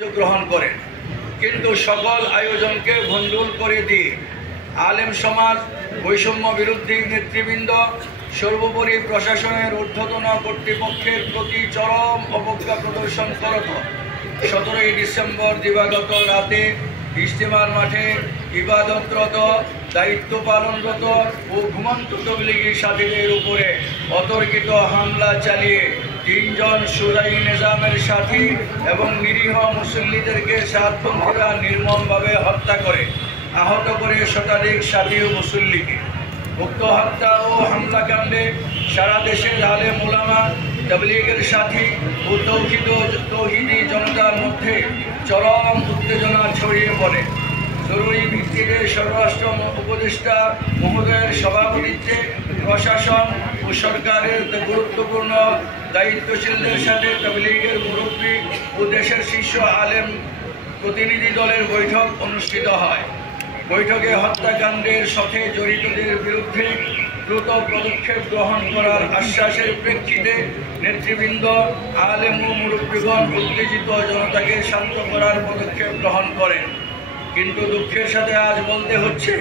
গ্রহণ করেন, কিন্তু সকল আয়োজনকে ভণ্ডুল করে দিয়ে আলেম সমাজ, বৈষম্য বিরোধী নেতৃবৃন্দ, সর্বোপরি প্রশাসনের ঊর্ধ্বতন কর্তৃপক্ষের প্রতি চরম অবজ্ঞা প্রদর্শন করত 17 ডিসেম্বর দিবাগত রাতে ইজতেমার মাঠে ইবাদতরত, দায়িত্ব পালনরত ও ঘুমন্ত তবলিগি সাথীদের উপরে অতর্কিত হামলা চালিয়ে 3 জন সুরাই নিজামের সাথী এবং নিরীহ মুসল্লিদেরকে সাতপন্থীরা নির্মমভাবে হত্যা করে আহত করে শতাধিক সাথী ও মুসল্লিকে। উক্ত হত্যা ও হামলাকাণ্ডে সারা দেশের আলেম ওলামা, তাবলীগের সাথী ও তৌহিদি জনতার মধ্যে চরম উত্তেজনা ছড়িয়ে পড়ে। জরুরি ভিত্তিতে স্বরাষ্ট্র উপদেষ্টা মহোদয়ের সভাপতিত্বে প্রশাসন ও সরকারের গুরুত্বপূর্ণ দায়িত্বশীলদের সাথে তাবলীগের মুরব্বী ও দেশের শীর্ষ আলেম প্রতিনিধি দলের বৈঠক অনুষ্ঠিত হয়। বৈঠকে হত্যাকাণ্ডের সাথে জড়িতদের বিরুদ্ধে দ্রুত পদক্ষেপ গ্রহণ করার আশ্বাসের প্রেক্ষিতে নেতৃবৃন্দ, আলেম ও মুরব্বীগণ উত্তেজিত জনতাকে শান্ত করার পদক্ষেপ গ্রহণ করেন। কিন্তু দুঃখের সাথে আজ বলতে হচ্ছে,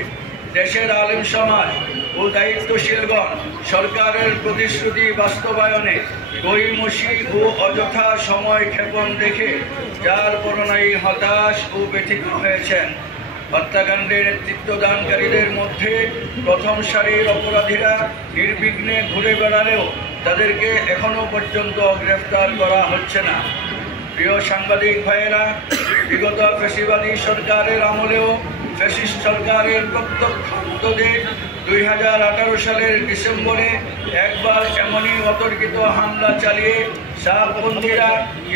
দেশের আলেম সমাজ ও দায়িত্বশীলগণ সরকারের প্রতিশ্রুতি বাস্তবায়নে গড়িমসি ও অযথা সময় ক্ষেপণ দেখে যার পরনাই হতাশ ও ব্যথিত হয়েছেন। হত্যাকাণ্ডে নেতৃত্বদানকারীদের মধ্যে প্রথম সারির অপরাধীরা নির্বিঘ্নে ঘুরে বেড়ালেও তাদেরকে এখনো পর্যন্ত গ্রেফতার করা হচ্ছে না। প্রিয় সাংবাদিক ভাইয়েরা, বিগত ফ্যাসিবাদী সরকারের আমলেও ফ্যাসিস্ট সরকারের প্রত্যক্ষে 2018 সালের ডিসেম্বরে একবার এমনই অতর্কিত হামলা চালিয়ে সাতপন্থীরা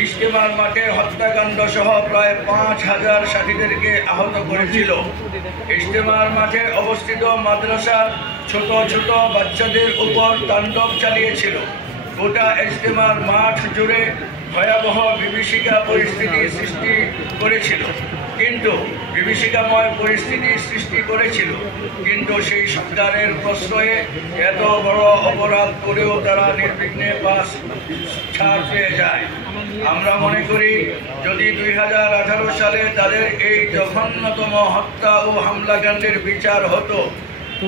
ইজতেমার মাঠে হত্যাকাণ্ড সহ প্রায় 5000 সাথীদেরকে আহত করেছিল। ইজতেমার মাঠে অবস্থিত মাদ্রাসার ছোট ছোট বাচ্চাদের উপর তাণ্ডব চালিয়েছিল। গোটা ইজতেমার মাঠ জুড়ে ভয়াবহ বিভীষিকা পরিস্থিতি সৃষ্টি করেছিল, কিন্তু সেই সরকারের প্রশ্রয়ে এত বড় অপরাধ করেও তারা নির্বিঘ্নে ছাড় পেয়ে যায়। আমরা মনে করি, যদি 2018 সালে তাদের এই জঘন্যতম হত্যা ও হামলাকাণ্ডের বিচার হতো,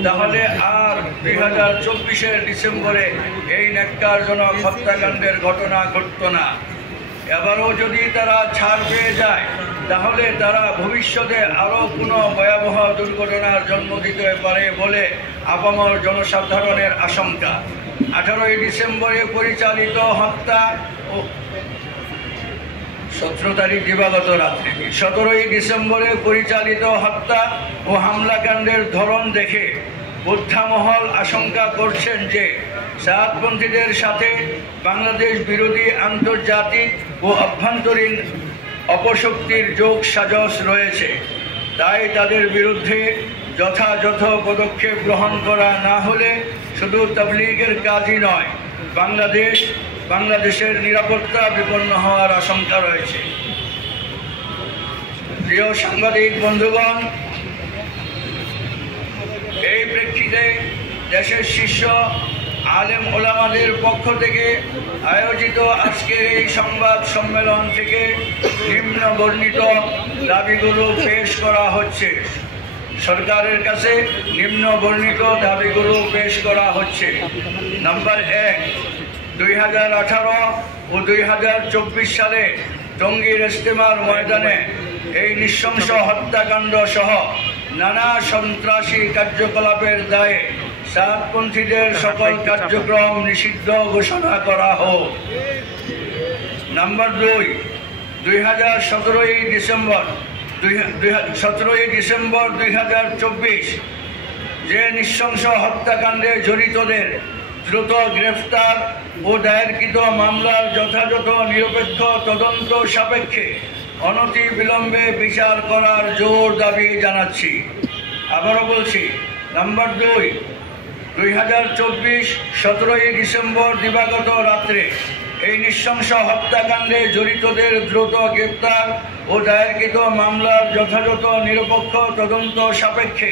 তাহলে আর 2024-এর ডিসেম্বরে এই ন্যাক্কারজনক হত্যাকাণ্ডের ঘটনা ঘটত না। এবারও যদি তারা ছাড় পেয়ে যায়, তাহলে তারা ভবিষ্যতে আরও কোনো ভয়াবহ দুর্ঘটনার জন্ম দিতে পারে বলে আপামর জনসাধারণের আশঙ্কা। 18 ডিসেম্বরে পরিচালিত হত্যা ও 17 তারিখ দিবাগত রাত্রে 17 ডিসেম্বরে পরিচালিত হত্যা ও হামলাকাণ্ডের ধরন দেখে বোদ্ধামহল আশঙ্কা করছেন যে সাতপন্থীদের সাথে বাংলাদেশ বিরোধী আন্তর্জাতিক ও আভ্যন্তরীণ অপশক্তির যোগ সাজশ রয়েছে। তাই তাদের বিরুদ্ধে যথাযথ পদক্ষেপ গ্রহণ করা না হলে শুধু তাবলীগের কাজই নয়, বাংলাদেশের নিরাপত্তা বিপন্ন হওয়ার আশঙ্কা রয়েছে। প্রিয় সাংবাদিক বন্ধুগণ, এই প্রেক্ষিতে দেশের শীর্ষ আলেম ওলামাদের পক্ষ থেকে আয়োজিত আজকের এই সংবাদ সম্মেলন থেকে নিম্ন বর্ণিত দাবিগুলো পেশ করা হচ্ছে। সরকারের কাছে নিম্ন বর্ণিত দাবিগুলো পেশ করা হচ্ছে। নাম্বার 1, 2018 ও 2024 সালে টঙ্গীর ইজতেমার ময়দানে এই নৃশংস হত্যাকাণ্ড সহ নানা সন্ত্রাসী কার্যকলাপের দায়ে সাতপন্থীদের সকল কার্যক্রম নিষিদ্ধ ঘোষণা করা হোক। নাম্বার 2, 17 ডিসেম্বর 2024 যে নৃশংস হত্যাকাণ্ডে জড়িতদের দ্রুত গ্রেফতার ও দায়েরকৃত মামলার যথাযথ নিরপেক্ষ তদন্ত সাপেক্ষে অনতি বিলম্বে বিচার করার জোর দাবি জানাচ্ছি। আবারও বলছি, নাম্বার 2, 2024 17 ডিসেম্বর দিবাগত রাত্রে এই নৃশংস হত্যাকাণ্ডে জড়িতদের দ্রুত গ্রেপ্তার ও দায়েরকৃত মামলার যথাযথ নিরপেক্ষ তদন্ত সাপেক্ষে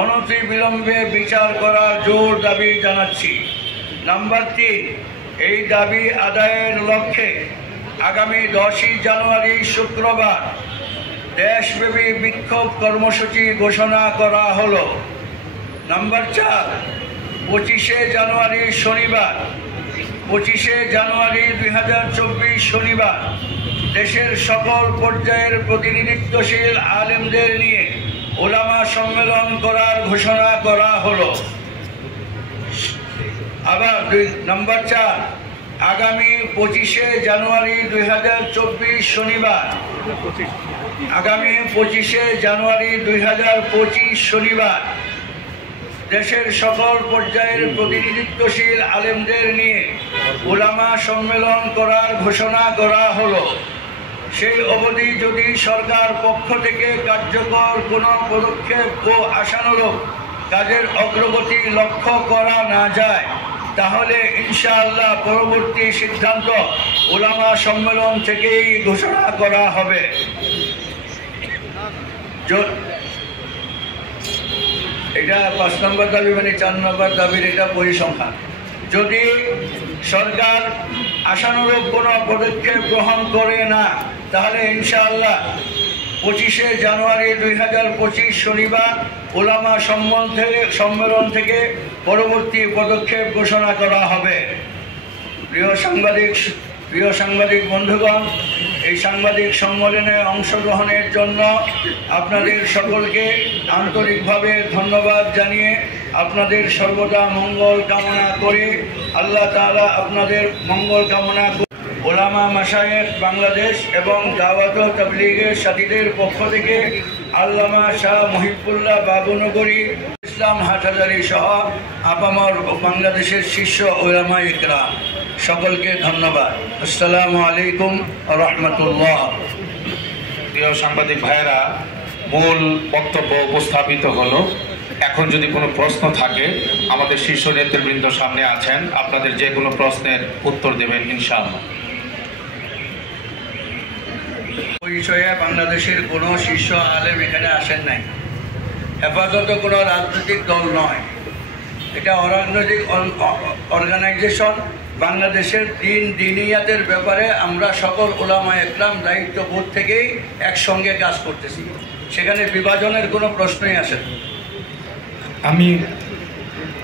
অনতি বিলম্বে বিচার করার জোর দাবি জানাচ্ছি। নাম্বার 3, এই দাবি আদায়ের লক্ষ্যে আগামী 10ই জানুয়ারি শুক্রবার দেশব্যাপী বিক্ষোভ কর্মসূচি ঘোষণা করা হলো। নাম্বার 4, 25শে জানুয়ারি শনিবার 25শে জানুয়ারি 2024 শনিবার দেশের সকল পর্যায়ের প্রতিনিধিত্বশীল আলেমদের নিয়ে উলামা সম্মেলন করার ঘোষণা করা হলো। আবার নাম্বার 4, আগামী 25শে জানুয়ারি 2024 শনিবার আগামী 25শে জানুয়ারি 2025 শনিবার দেশের সকল পর্যায়ের প্রতিনিধিত্বশীল আলেমদের নিয়ে উলামা সম্মেলন করার ঘোষণা করা হলো। সেই অবধি যদি সরকার পক্ষ থেকে কার্যকর কোনো পদক্ষেপ ও আশানুরূপ কাজের অগ্রগতি লক্ষ্য করা না যায় তাহলে ইনশাআল্লাহ পরবর্তী সিদ্ধান্ত উলামা সম্মেলন থেকেই ঘোষণা করা হবে। এটা 5 নম্বর দাবি, মানে 4 নম্বর দাবির এটা পরিসংখ্যান। যদি সরকার আশানুরূপ কোনো পদক্ষেপ গ্রহণ করে না তাহলে ইনশাআল্লাহ 25শে জানুয়ারি 2025 শনিবার উলামা সম্মেলন থেকে পরবর্তী পদক্ষেপ ঘোষণা করা হবে। প্রিয় সাংবাদিক বন্ধুগণ, এই সাংবাদিক সম্মেলনে অংশগ্রহণের জন্য আপনাদের সকলকে আন্তরিকভাবে ধন্যবাদ জানিয়ে আপনাদের সর্বদা মঙ্গল কামনা করে আল্লাহ তাআলা আপনাদের মঙ্গল কামনা করে উলামা মাশায়েখ বাংলাদেশ এবং দাওয়াত ও তাবলীগের সাথীদের পক্ষ থেকে আল্লামা শাহ মুহিবুল্লাহ বাবুনগরী ইসলাম হাটহাজারী সহ আপামর বাংলাদেশের শীর্ষ উলামা ইকরাম সকলকে ধন্যবাদ। আসসালামু আলাইকুম ওয়া রাহমাতুল্লাহ। প্রিয় সাংবাদিক ভাইয়েরা, মূল বক্তব্য উপস্থাপিত হলো। এখন যদি কোনো প্রশ্ন থাকে আমাদের শীর্ষ নেতৃবৃন্দ সামনে আছেন, আপনাদের যে কোনো প্রশ্নের উত্তর দেবেন ইনশাআল্লাহ। বিষয়ে বাংলাদেশের কোনো শীর্ষ আলেম এখানে আসেন নাই। হেফাজত কোনো রাজনৈতিক দল নয়, এটা অরাজনৈতিক অর্গানাইজেশন। বাংলাদেশের দিনিয়াতের ব্যাপারে আমরা সকল উলামা ইকরাম দায়িত্ববোধ থেকেই একসঙ্গে কাজ করতেছি, সেখানে বিভাজনের কোনো প্রশ্নই আসে না। আমি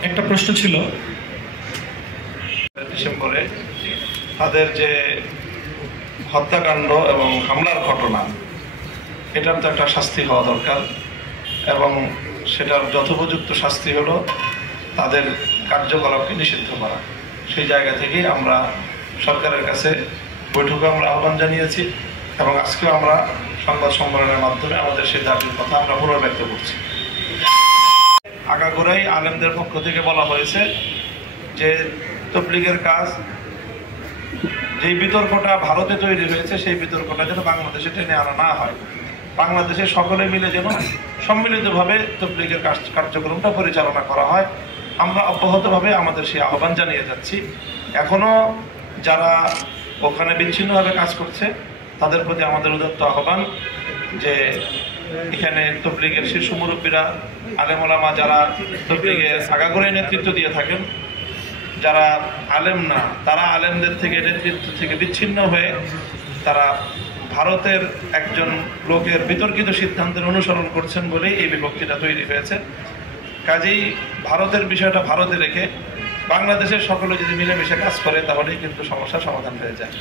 একটা প্রশ্ন ছিল, ডিসেম্বরে তাদের যে হত্যাকাণ্ড এবং হামলার ঘটনা, এটার তো একটা শাস্তি হওয়া দরকার এবং সেটার যথোপযুক্ত শাস্তি হলো তাদের কার্যকলাপকে নিষিদ্ধ করা। সেই জায়গা থেকেই আমরা সরকারের কাছে বৈঠকে আমরা আহ্বান জানিয়েছি এবং আজকেও আমরা সংবাদ সম্মেলনের মাধ্যমে আমাদের সেই দাবির কথা আমরা পুনর্ব্যক্ত করছি। আগাগোড়াই আলেমদের পক্ষ থেকে বলা হয়েছে যে তাবলীগের কাজ, যেই বিতর্কটা ভারতে তৈরি হয়েছে সেই বিতর্কটা যেন বাংলাদেশে টেনে আনা না হয়, বাংলাদেশে সকলে মিলে যেন সম্মিলিতভাবে তাবলীগের কার্যক্রমটা পরিচালনা করা হয়। আমরা অব্যাহতভাবে আমাদের সেই আহ্বান জানিয়ে যাচ্ছি। এখনও যারা ওখানে বিচ্ছিন্নভাবে কাজ করছে তাদের প্রতি আমাদের উদাত্ত আহ্বান যে এখানে তাবলীগের শীর্ষ মুরব্বীরা, আলেম ওলামা যারা তাবলীগের আগাগোড়াই নেতৃত্ব দিয়ে থাকেন, যারা আলেম না তারা আলেমদের থেকে নেতৃত্ব থেকে বিচ্ছিন্ন হয়ে তারা ভারতের একজন লোকের বিতর্কিত সিদ্ধান্তের অনুসরণ করছেন বলেই এই বিভক্তিটা তৈরি হয়েছে। কাজেই ভারতের বিষয়টা ভারতে রেখে বাংলাদেশের সকলে যদি মিলেমিশে কাজ করে তাহলেই কিন্তু সমস্যার সমাধান হয়ে যায়।